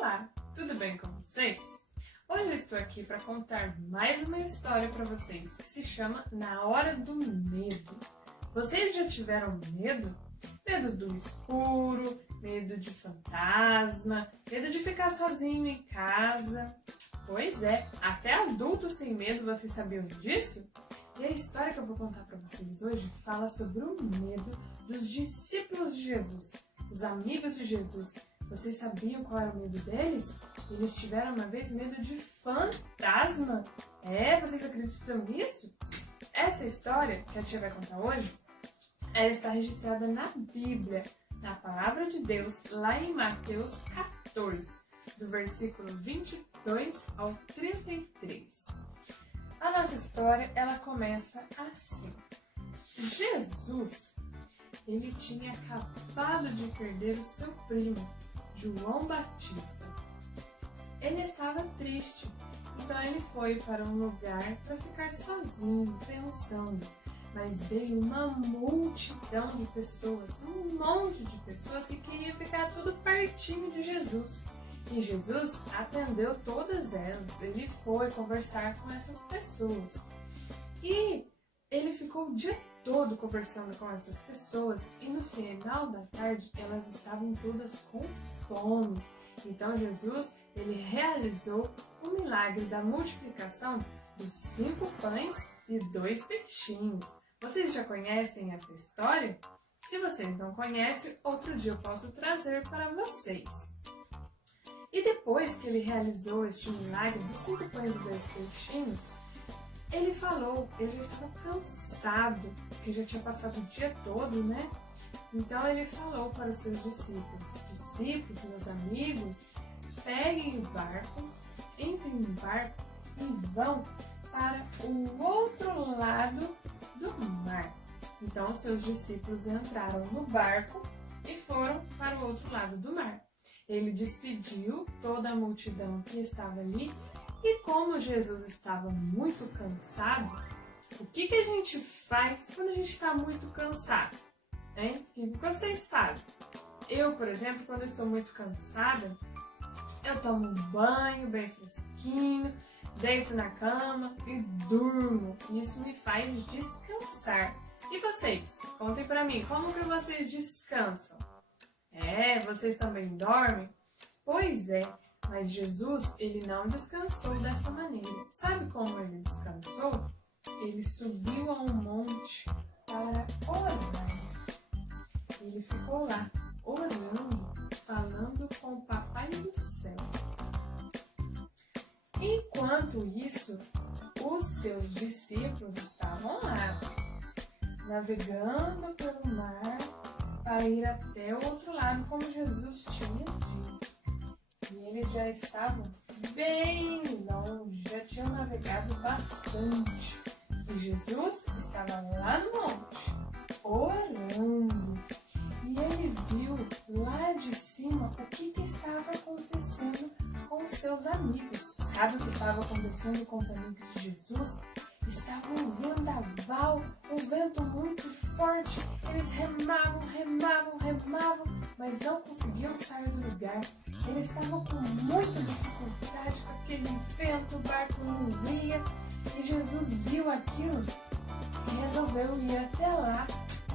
Olá, tudo bem com vocês? Hoje eu estou aqui para contar mais uma história para vocês que se chama Na Hora do Medo. Vocês já tiveram medo? Medo do escuro, medo de fantasma, medo de ficar sozinho em casa? Pois é, até adultos têm medo, vocês sabiam disso? E a história que eu vou contar para vocês hoje fala sobre o medo dos discípulos de Jesus, os amigos de Jesus. Vocês sabiam qual era o medo deles? Eles tiveram uma vez medo de fantasma. Vocês acreditam nisso? Essa história que a tia vai contar hoje, ela está registrada na Bíblia, na Palavra de Deus, lá em Mateus 14, do versículo 22 ao 33. A nossa história, ela começa assim. Jesus, ele tinha acabado de perder o seu primo, João Batista. Ele estava triste, então ele foi para um lugar para ficar sozinho, pensando. Mas veio uma multidão de pessoas, um monte de pessoas que queriam ficar tudo pertinho de Jesus. E Jesus atendeu todas elas, ele foi conversar com essas pessoas. E ele ficou o dia todo conversando com essas pessoas e no final da tarde elas estavam todas com fome. Então Jesus, ele realizou o milagre da multiplicação dos 5 pães e 2 peixinhos. Vocês já conhecem essa história? Se vocês não conhecem, outro dia eu posso trazer para vocês. E depois que ele realizou este milagre dos 5 pães e 2 peixinhos, ele falou, ele já estava cansado, porque já tinha passado o dia todo, né? Então ele falou para os seus discípulos, meus amigos, peguem o barco, entrem no barco e vão para o outro lado do mar. Então os seus discípulos entraram no barco e foram para o outro lado do mar. Ele despediu toda a multidão que estava ali. E como Jesus estava muito cansado, o que a gente faz quando a gente está muito cansado? Hein? O que vocês fazem? Eu, por exemplo, quando eu estou muito cansada, eu tomo um banho bem fresquinho, deito na cama e durmo. Isso me faz descansar. E vocês? Contem pra mim, como que vocês descansam? Vocês também dormem? Pois é. Mas Jesus, ele não descansou dessa maneira. Sabe como ele descansou? Ele subiu a um monte para orar. Ele ficou lá, orando, falando com o Papai do Céu. Enquanto isso, os seus discípulos estavam lá, navegando pelo mar para ir até o outro lado, como Jesus tinha dito. E eles já estavam bem longe, já tinham navegado bastante. E Jesus estava lá no monte, orando. E ele viu lá de cima o que estava acontecendo com os seus amigos. Sabe o que estava acontecendo com os amigos de Jesus? Estava um vendaval, um vento muito forte. Eles remavam, mas não conseguiam sair do lugar. Eles estavam com muita dificuldade com aquele vento, o barco não ia. E Jesus viu aquilo e resolveu ir até lá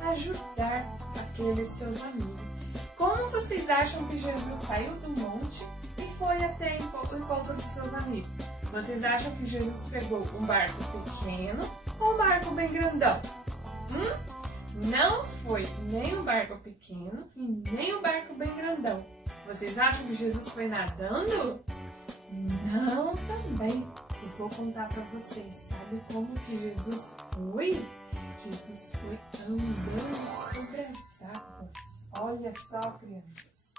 ajudar aqueles seus amigos. Como vocês acham que Jesus saiu do monte e foi até o encontro dos seus amigos? Vocês acham que Jesus pegou um barco pequeno ou um barco bem grandão? Não foi nem um barco pequeno e nem um barco bem grandão. Vocês acham que Jesus foi nadando? Não, também. Eu vou contar para vocês. Sabe como que Jesus foi? Jesus foi andando sobre as águas. Olha só, crianças.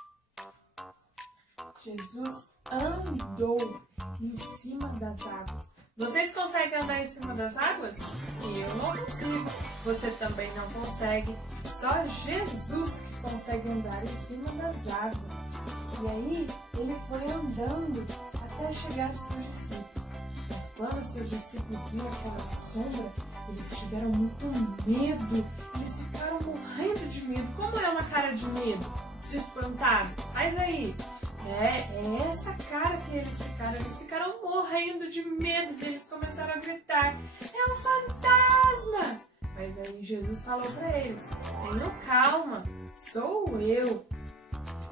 Jesus andou em cima das águas. Vocês conseguem andar em cima das águas? Eu não consigo. Você também não consegue. Só Jesus que consegue andar em cima das águas. E aí, ele foi andando até chegar aos seus discípulos. Mas quando os seus discípulos viram aquela sombra, eles tiveram muito medo. Eles ficaram morrendo de medo. Como é uma cara de medo? De espantado? Faz aí. É essa cara que eles ficaram morrendo de medo, e eles começaram a gritar, é um fantasma! Mas aí Jesus falou para eles, tenham calma, sou eu.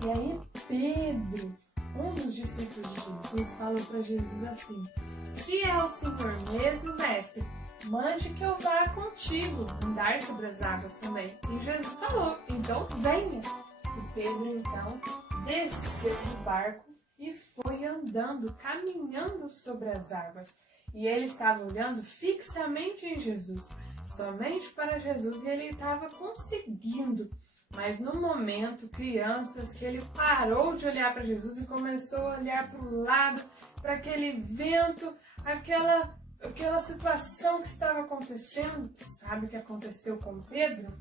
E aí Pedro, um dos discípulos de Jesus, falou para Jesus assim, se é o Senhor mesmo, mestre, mande que eu vá contigo, andar sobre as águas também. E Jesus falou, então venha. E Pedro então desceu do barco e foi andando, caminhando sobre as águas. E ele estava olhando fixamente em Jesus, somente para Jesus, e ele estava conseguindo. Mas no momento, crianças, que ele parou de olhar para Jesus e começou a olhar para o lado, para aquele vento, aquela situação que estava acontecendo. Sabe o que aconteceu com Pedro?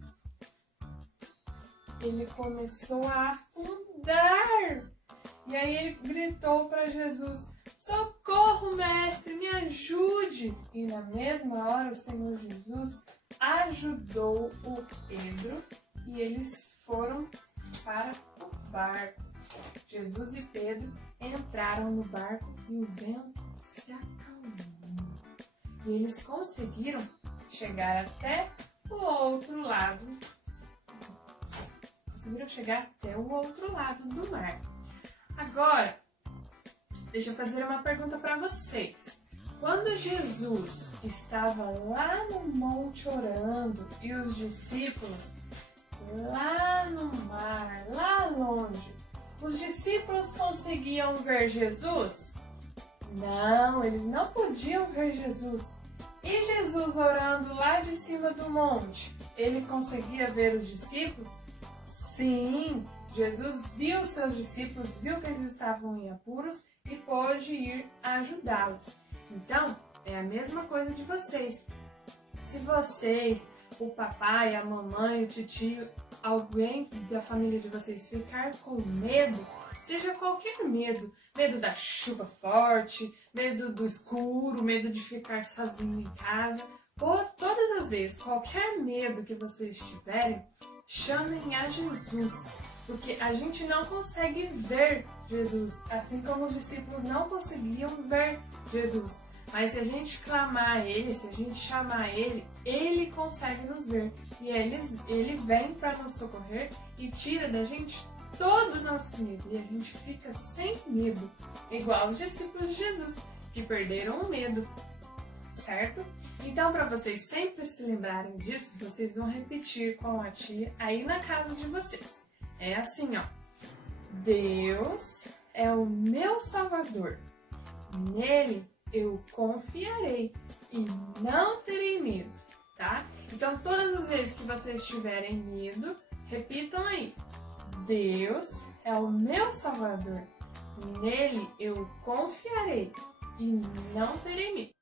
Ele começou a afundar. E aí ele gritou para Jesus, socorro, mestre, me ajude! E na mesma hora o Senhor Jesus ajudou o Pedro e eles foram para o barco. Jesus e Pedro entraram no barco e o vento se acalmou. E eles conseguiram chegar até o outro lado. Conseguiram chegar até o outro lado do mar. Agora, deixa eu fazer uma pergunta para vocês. Quando Jesus estava lá no monte orando e os discípulos lá no mar, lá longe, os discípulos conseguiam ver Jesus? Não, eles não podiam ver Jesus. E Jesus orando lá de cima do monte, ele conseguia ver os discípulos? Sim, Jesus viu seus discípulos, viu que eles estavam em apuros e pôde ir ajudá-los. Então, é a mesma coisa de vocês. Se vocês, o papai, a mamãe, o tio, alguém da família de vocês ficar com medo, seja qualquer medo, medo da chuva forte, medo do escuro, medo de ficar sozinho em casa, ou todas as vezes, qualquer medo que vocês tiverem, chamem a Jesus, porque a gente não consegue ver Jesus, assim como os discípulos não conseguiam ver Jesus. Mas se a gente clamar a Ele, se a gente chamar Ele, Ele consegue nos ver. E Ele vem para nos socorrer e tira da gente todo o nosso medo. E a gente fica sem medo, igual os discípulos de Jesus, que perderam o medo, certo? Então, para vocês sempre se lembrarem disso, vocês vão repetir com a tia aí na casa de vocês. É assim, ó. Deus é o meu Salvador. Nele eu confiarei e não terei medo, tá? Então, todas as vezes que vocês tiverem medo, repitam aí. Deus é o meu Salvador. Nele eu confiarei e não terei medo.